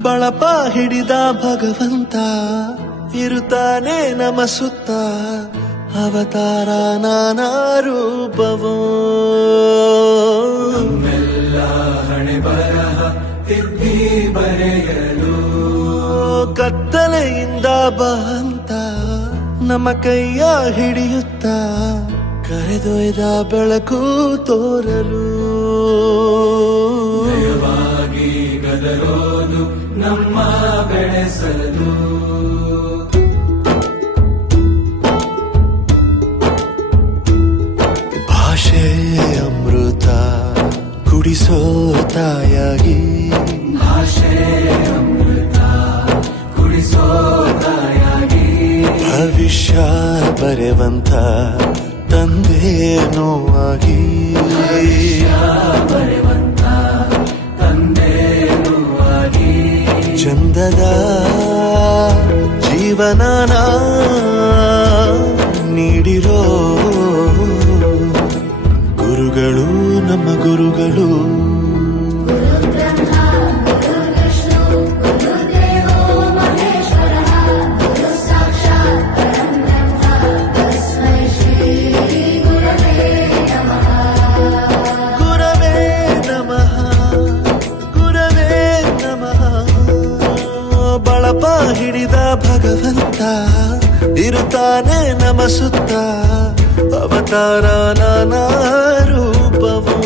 ಬಳಪ ಹಿಡಿದ ಭಗವಂತ ಇರುತ್ತಾನೆ ನಮ ಸುತ್ತ ಅವತಾರ ನಾನಾ ರೂಪವೋ ನಮ್ಮೆಲ್ಲ ಹಣೆ ಬರಹ ತಿದ್ದಿ ಬರೆಯಲು ಕತ್ತಲೆಯಿಂದ ಬಂತ ನಮ್ಮ ಕೈಯ ಹಿಡಿಯುತ್ತ ಕರೆದೊಯ್ದ ಬೆಳಕು ತೋರಲು ಭಯವಾಗಿ ಗದರೋದು ನಮ್ಮ ಬೆಳೆಸಲು ಭಾಷೆ ಅಮೃತ ಕುಡಿಸೋ ತಾಯಾಗಿ ಭಾಷೆ ಅಮೃತ ಕುಡಿಸೋ ತಾಯಾಗಿ ಭವಿಷ್ಯ ಬರೆವಂತ ತಂದೆ ನೋವಾಗಿ ಬರೆವಂತ ತಂದೆನುವಾಗಿ ಚಂದದ ಜೀವನನ ನೀಡಿರೋ ಗುರುಗಳು ನಮ್ಮ ಗುರುಗಳು ಗುರವೇ ನಮಃ ಗುರವೇ ನಮಃ ಬಳಪ ಹಿಡಿದ ಭಗವಂತ ಇರುತ್ತಾನೆ ನಮ ಸುತ್ತ ಅವತಾರ ನಾನಾ ರೂಪವೋ